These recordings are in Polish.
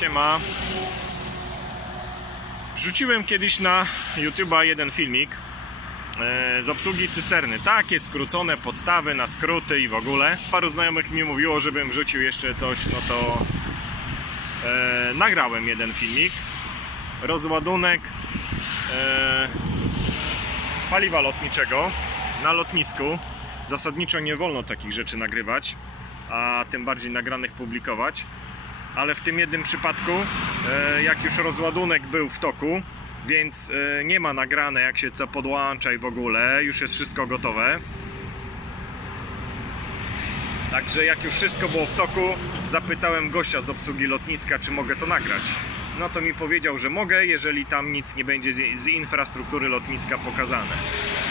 Siema. Wrzuciłem kiedyś na YouTube'a jeden filmik e, z obsługi cysterny. Takie skrócone podstawy na skróty i w ogóle. Paru znajomych mi mówiło, żebym wrzucił jeszcze coś, no to e, nagrałem jeden filmik. Rozładunek e, paliwa lotniczego na lotnisku. Zasadniczo nie wolno takich rzeczy nagrywać, a tym bardziej nagranych publikować ale w tym jednym przypadku, e, jak już rozładunek był w toku, więc e, nie ma nagrane jak się co podłącza i w ogóle, już jest wszystko gotowe. Także jak już wszystko było w toku, zapytałem gościa z obsługi lotniska, czy mogę to nagrać. No to mi powiedział, że mogę, jeżeli tam nic nie będzie z, infrastruktury lotniska pokazane.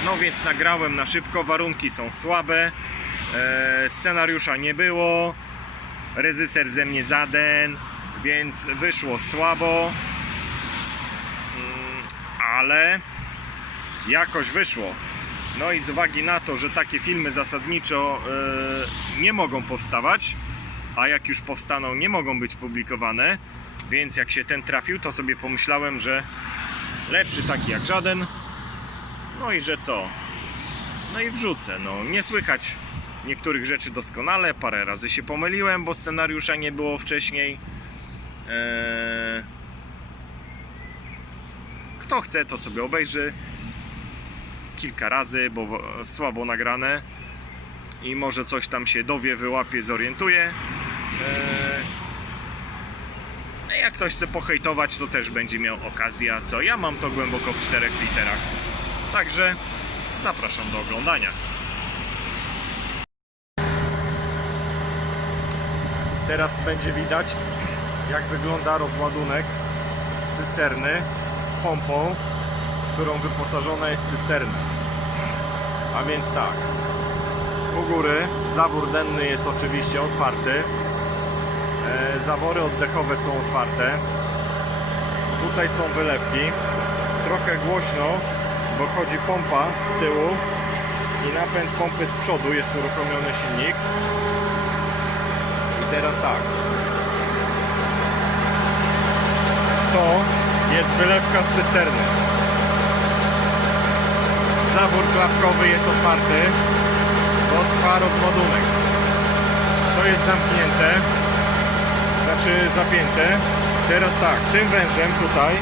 No więc nagrałem na szybko, warunki są słabe, e, scenariusza nie było, rezyster ze mnie zaden, więc wyszło słabo, Mm, ale jakoś wyszło. No i z uwagi na to, że takie filmy zasadniczo e, nie mogą powstawać, a jak już powstaną, nie mogą być publikowane, więc jak się ten trafił, to sobie pomyślałem, że lepszy taki jak żaden. No i że co? No i wrzucę. No, nie słychać niektórych rzeczy doskonale. Parę razy się pomyliłem, bo scenariusza nie było wcześniej. Eee... Kto chce, to sobie obejrzy kilka razy, bo słabo nagrane i może coś tam się dowie, wyłapie, zorientuje. Eee... a Jak ktoś chce pohejtować, to też będzie miał okazję, co? Ja mam to głęboko w czterech literach. Także zapraszam do oglądania. Teraz będzie widać, jak wygląda rozładunek cysterny pompą, którą wyposażona jest cysterna. A więc tak, u góry zawór denny jest oczywiście otwarty, e, zawory oddechowe są otwarte, tutaj są wylewki, trochę głośno, bo chodzi pompa z tyłu i napęd pompy z przodu jest uruchomiony silnik. I teraz tak. To jest wylewka z cysterny. Zawór klapkowy jest otwarty, bo trwa rozładunek. To jest zamknięte, znaczy zapięte. Teraz tak, tym wężem tutaj,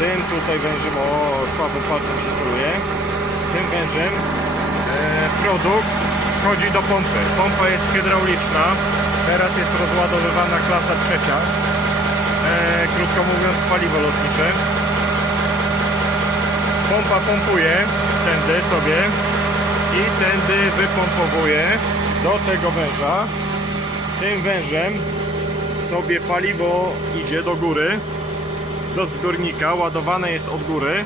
tym tutaj wężem, o słabym palcem się celuje, tym wężem e, produkt wchodzi do pompy. Pompa jest hydrauliczna, teraz jest rozładowywana klasa trzecia, e, krótko mówiąc paliwo lotnicze. Pompa pompuje tędy sobie i tędy wypompowuje do tego węża. Tym wężem sobie paliwo idzie do góry, do zbiornika, ładowane jest od góry.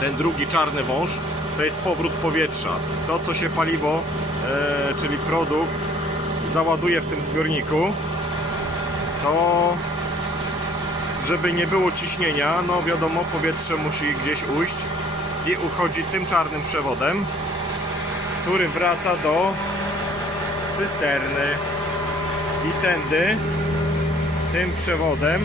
Ten drugi czarny wąż to jest powrót powietrza. To co się paliwo, e, czyli produkt załaduje w tym zbiorniku, to żeby nie było ciśnienia, no wiadomo powietrze musi gdzieś ujść i uchodzi tym czarnym przewodem, który wraca do cysterny. I tędy tym przewodem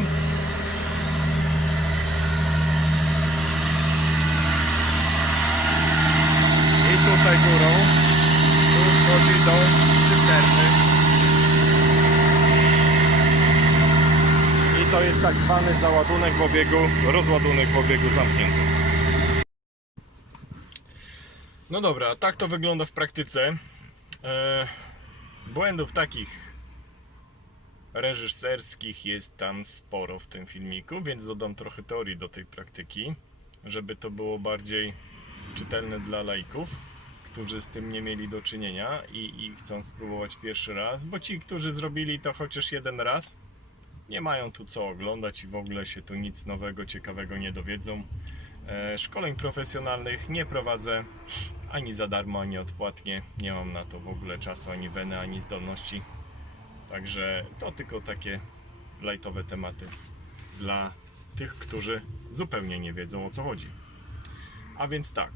i tutaj górą tu wchodzi do cysterny i to jest tak zwany załadunek w obiegu, rozładunek w obiegu zamkniętym. No dobra, tak to wygląda w praktyce. E, błędów takich reżyserskich jest tam sporo w tym filmiku, więc dodam trochę teorii do tej praktyki, żeby to było bardziej czytelne dla laików, którzy z tym nie mieli do czynienia i, i chcą spróbować pierwszy raz, bo ci, którzy zrobili to chociaż jeden raz, nie mają tu co oglądać i w ogóle się tu nic nowego, ciekawego nie dowiedzą. E, szkoleń profesjonalnych nie prowadzę ani za darmo, ani odpłatnie. Nie mam na to w ogóle czasu, ani weny, ani zdolności. Także to tylko takie lightowe tematy dla tych, którzy zupełnie nie wiedzą o co chodzi. A więc tak.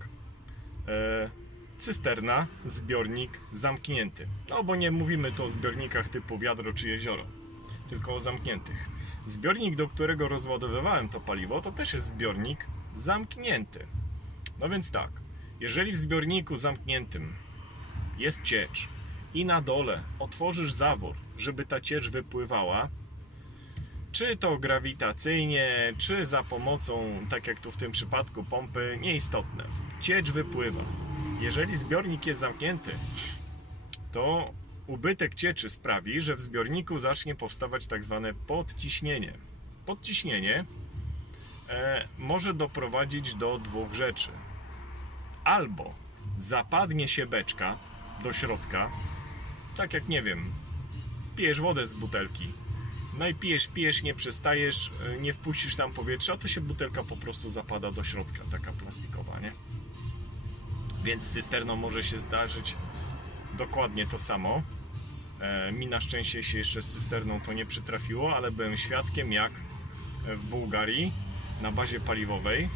E, cysterna, zbiornik zamknięty. No bo nie mówimy tu o zbiornikach typu wiadro czy jezioro. Tylko o zamkniętych. Zbiornik, do którego rozładowywałem to paliwo, to też jest zbiornik zamknięty. No więc tak, jeżeli w zbiorniku zamkniętym jest ciecz i na dole otworzysz zawór, żeby ta ciecz wypływała, czy to grawitacyjnie, czy za pomocą, tak jak tu w tym przypadku, pompy, nieistotne. Ciecz wypływa. Jeżeli zbiornik jest zamknięty, to ubytek cieczy sprawi, że w zbiorniku zacznie powstawać tak zwane podciśnienie. Podciśnienie e, może doprowadzić do dwóch rzeczy. Albo zapadnie się beczka do środka, tak jak nie wiem, pijesz wodę z butelki, no i pijesz, pijesz, nie przestajesz, e, nie wpuścisz tam powietrza, to się butelka po prostu zapada do środka, taka plastikowa, nie? Więc cysterną może się zdarzyć dokładnie to samo. E, Mi na szczęście się jeszcze z cysterną to nie przytrafiło, ale byłem świadkiem jak w Bułgarii na bazie paliwowej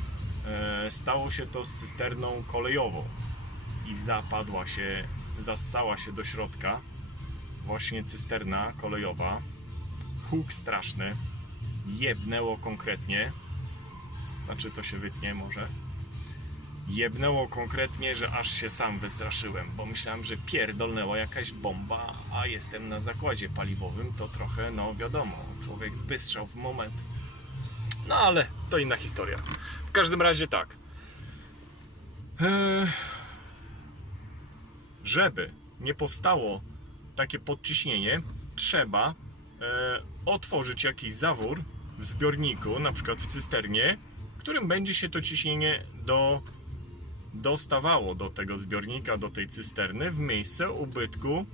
e, stało się to z cysterną kolejową i zapadła się, zassała się do środka właśnie cysterna kolejowa. Huk straszny, jebnęło konkretnie, znaczy to się wytnie może, jebnęło konkretnie, że aż się sam wystraszyłem, bo myślałem, że pierdolnęła jakaś bomba, a jestem na zakładzie paliwowym, to trochę, no wiadomo, człowiek zbystrzał w moment. No ale to inna historia. W każdym razie tak. Eee, żeby nie powstało takie podciśnienie, trzeba e, otworzyć jakiś zawór w zbiorniku, na przykład w cysternie, którym będzie się to ciśnienie do dostawało do tego zbiornika, do tej cysterny w miejsce ubytku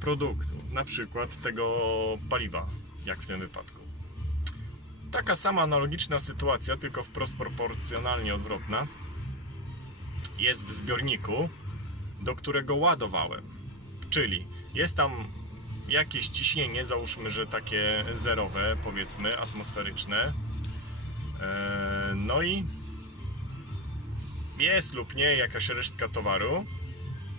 produktu, na przykład tego paliwa, jak w tym wypadku. Taka sama analogiczna sytuacja, tylko wprost proporcjonalnie odwrotna, jest w zbiorniku, do którego ładowałem. Czyli jest tam jakieś ciśnienie, załóżmy, że takie zerowe, powiedzmy, atmosferyczne. Eee, No i jest lub nie jakaś resztka towaru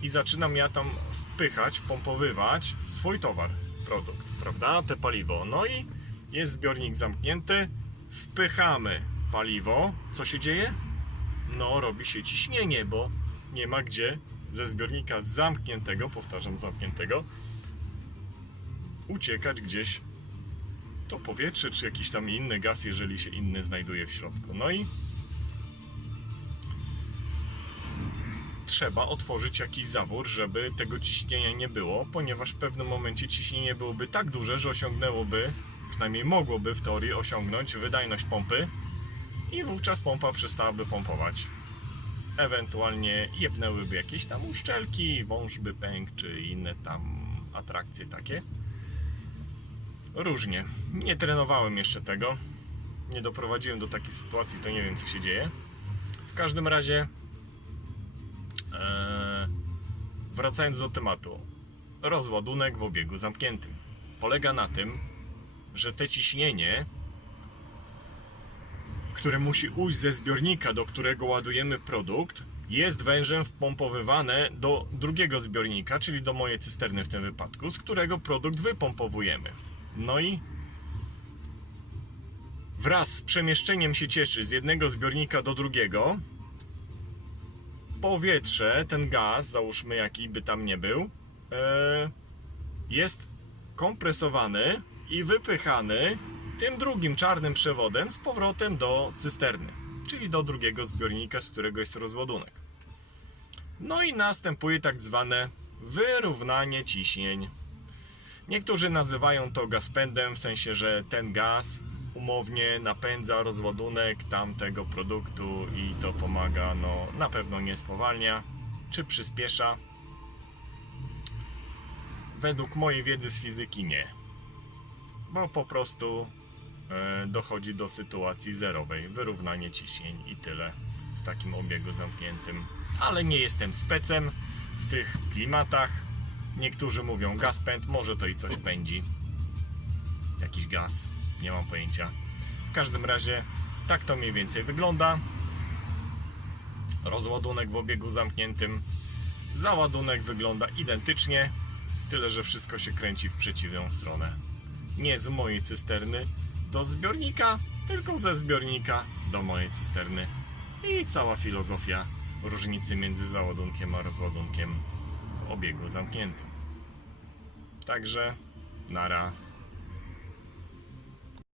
i zaczynam ja tam wpychać, pompowywać swój towar, produkt, prawda? Te paliwo. No i jest zbiornik zamknięty, wpychamy paliwo. Co się dzieje? No, robi się ciśnienie, bo nie ma gdzie ze zbiornika zamkniętego, powtarzam, zamkniętego, uciekać gdzieś to powietrze, czy jakiś tam inny gaz, jeżeli się inny znajduje w środku. No i trzeba otworzyć jakiś zawór, żeby tego ciśnienia nie było, ponieważ w pewnym momencie ciśnienie byłoby tak duże, że osiągnęłoby, przynajmniej mogłoby w teorii osiągnąć wydajność pompy i wówczas pompa przestałaby pompować. Ewentualnie jebnęłyby jakieś tam uszczelki, wąż by pękł, czy inne tam atrakcje takie. Różnie. Nie trenowałem jeszcze tego. Nie doprowadziłem do takiej sytuacji, to nie wiem co się dzieje. W każdym razie wracając do tematu. Rozładunek w obiegu zamkniętym. Polega na tym, że te ciśnienie, które musi ujść ze zbiornika, do którego ładujemy produkt, jest wężem wpompowywane do drugiego zbiornika, czyli do mojej cysterny w tym wypadku, z którego produkt wypompowujemy. No i wraz z przemieszczeniem się cieszy z jednego zbiornika do drugiego, powietrze, ten gaz, załóżmy jaki by tam nie był, e, jest kompresowany i wypychany tym drugim czarnym przewodem z powrotem do cysterny, czyli do drugiego zbiornika, z którego jest rozładunek. No i następuje tak zwane wyrównanie ciśnień. Niektórzy nazywają to gaspędem, w sensie, że ten gaz umownie napędza rozładunek tamtego produktu i to pomaga, no na pewno nie spowalnia czy przyspiesza. Według mojej wiedzy z fizyki nie, bo po prostu e, dochodzi do sytuacji zerowej, wyrównanie ciśnień i tyle w takim obiegu zamkniętym. Ale nie jestem specem w tych klimatach. Niektórzy mówią gaz pęd, może to i coś pędzi. Jakiś gaz, nie mam pojęcia. W każdym razie tak to mniej więcej wygląda. Rozładunek w obiegu zamkniętym. Załadunek wygląda identycznie, tyle że wszystko się kręci w przeciwną stronę. Nie z mojej cysterny do zbiornika, tylko ze zbiornika do mojej cysterny. I cała filozofia różnicy między załadunkiem a rozładunkiem w obiegu zamkniętym. Także nara.